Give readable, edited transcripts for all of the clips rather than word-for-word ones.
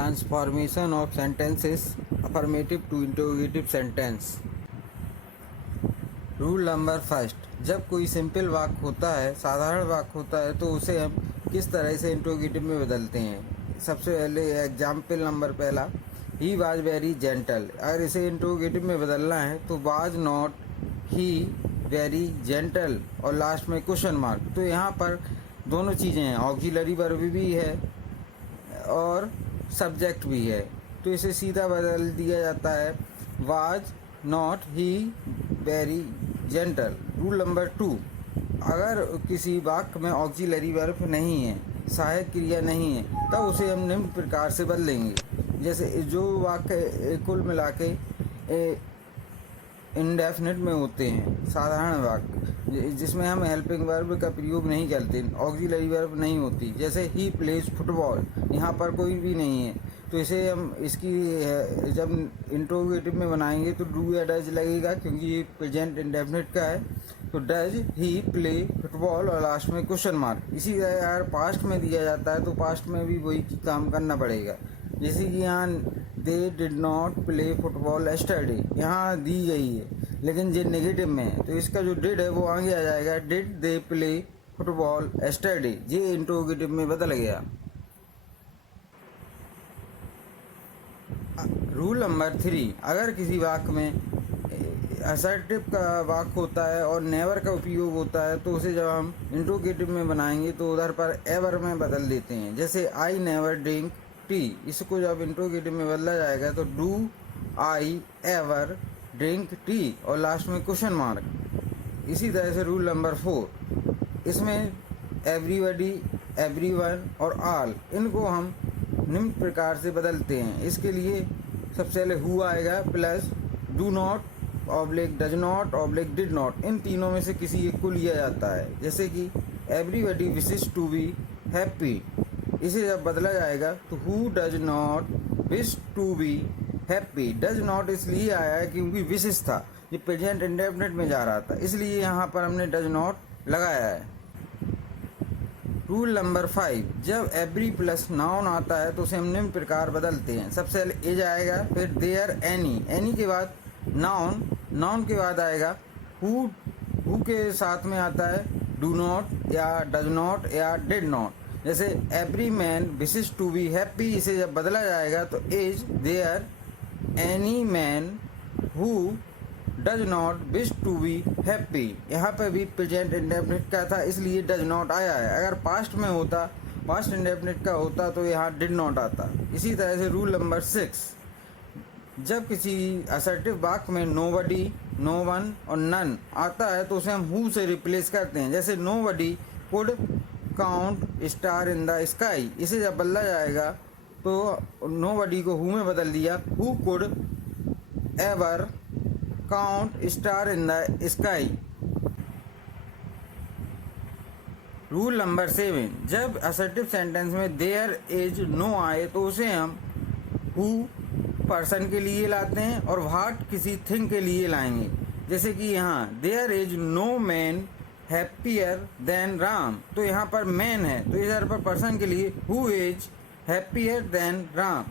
Transformation of sentences affirmative to interrogative sentence. Rule number first, जब कोई simple वाक्य होता है, साधारण वाक्य होता है, तो उसे हम किस तरह से इंट्रोगेटिव में बदलते हैं। सबसे पहले एग्जाम्पल नंबर पहला, ही वाज वेरी जेंटल। अगर इसे इंट्रोगेटिव में बदलना है तो was not he very gentle और लास्ट में क्वेश्चन मार्क। तो यहाँ पर दोनों चीज़ें हैं, ऑक्सिलरी वर्ब भी है और सब्जेक्ट भी है। तो इसे सीधा बदल दिया जाता है, was not he very gentle. Rule number 2, अगर किसी वाक्य में ऑक्सिलरी वर्ब नहीं है, सहायक क्रिया नहीं है, तब उसे हम निम्न प्रकार से बदलेंगे। जैसे जो वाक्य कुल मिला के इंडेफिनिट में होते हैं, साधारण वाक्य जिसमें हम हेल्पिंग वर्ब का प्रयोग नहीं करते, ऑक्सिलरी वर्ब नहीं होती, जैसे ही प्लेज फुटबॉल, यहाँ पर कोई भी नहीं है, तो इसे हम इसकी जब इंट्रोगेटिव में बनाएंगे तो डू या डज लगेगा, क्योंकि ये प्रेजेंट इंडेफिनिट का है। तो डज ही प्ले फुटबॉल और लास्ट में क्वेश्चन मार्क। इसी तरह अगर पास्ट में दिया जाता है तो पास्ट में भी वही काम करना पड़ेगा। जैसे कि यहाँ they did not play football yesterday, यहाँ दी गई है, लेकिन ये नेगेटिव में है, तो इसका जो डिड है वो आगे आ जाएगा, did they play football yesterday. ये इंट्रोगेटिव में बदल गया। रूल नंबर 3, अगर किसी वाक्य में असर्टिव का वाक्य होता है और नेवर का उपयोग होता है, तो उसे जब हम इंट्रोगेटिव में बनाएंगे तो उधर पर एवर में बदल देते हैं। जैसे आई नेवर ड्रिंक टी, इसको जब इंट्रोगेटिव में बदला जाएगा तो do I ever drink tea और लास्ट में क्वेश्चन मार्क। इसी तरह से रूल नंबर 4, इसमें एवरीबडी, एवरीवन और ऑल, इनको हम निम्न प्रकार से बदलते हैं। इसके लिए सबसे पहले हु आएगा plus do not oblique does not oblique did not, इन तीनों में से किसी एक को लिया जाता है। जैसे कि everybody wishes to be happy, इसे जब बदला जाएगा तो who does not wish to be happy. Does not इसलिए आया है क्योंकि विशेस था, ये प्रेजेंट इंडेफिनिट में जा रहा था, इसलिए यहाँ पर हमने डज नॉट लगाया है। रूल नंबर 5, जब एवरी प्लस नाउन आता है तो उसे हम निम्न प्रकार बदलते हैं। सबसे पहले एज आएगा, फिर देयर, एनी, एनी के बाद नाउन, नाउन के बाद आएगा हु, हु के साथ में आता है डू नॉट या डज नॉट या डिड नॉट। जैसे every man wishes to be happy, इसे जब बदला जाएगा तो is there any man who does not wish to be happy. यहाँ पे भी प्रेजेंट इंडेफिनिट का था, इसलिए डज नॉट आया है। अगर पास्ट में होता, पास्ट इंडेफिनिट का होता, तो यहाँ डिड नॉट आता। इसी तरह से रूल नंबर 6, जब किसी असर्टिव वाक्य में नोबडी, नो वन और नन आता है तो उसे हम हु से रिप्लेस करते हैं। जैसे nobody could count star in the sky, इसे जब बदला जाएगा तो नोबडी को हु में बदल दिया, who could ever count star in the sky. Rule number 7, जब असर्टिव सेंटेंस में देयर इज नो आए तो उसे हम हु पर्सन के लिए लाते हैं और व्हाट किसी थिंग के लिए लाएंगे। जैसे कि यहाँ there is no man happier than Ram, तो यहाँ पर मैन है, तो इधर पर पर्सन के लिए who is happier than Ram,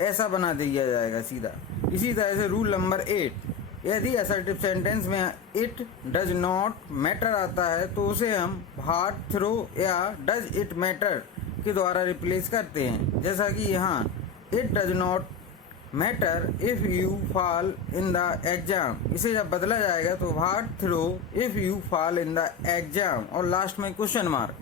ऐसा बना दिया जाएगा सीधा। इसी तरह से रूल नंबर 8, यदि असर्टिव सेंटेंस में इट डज नॉट मैटर आता है तो उसे हम व्हाट, थ्रो या डज इट मैटर के द्वारा रिप्लेस करते हैं। जैसा कि यहाँ it does not matter if you fall in the exam, इसे जब बदला जाएगा तो what, through if you fall in the exam और लास्ट में क्वेश्चन मार्क।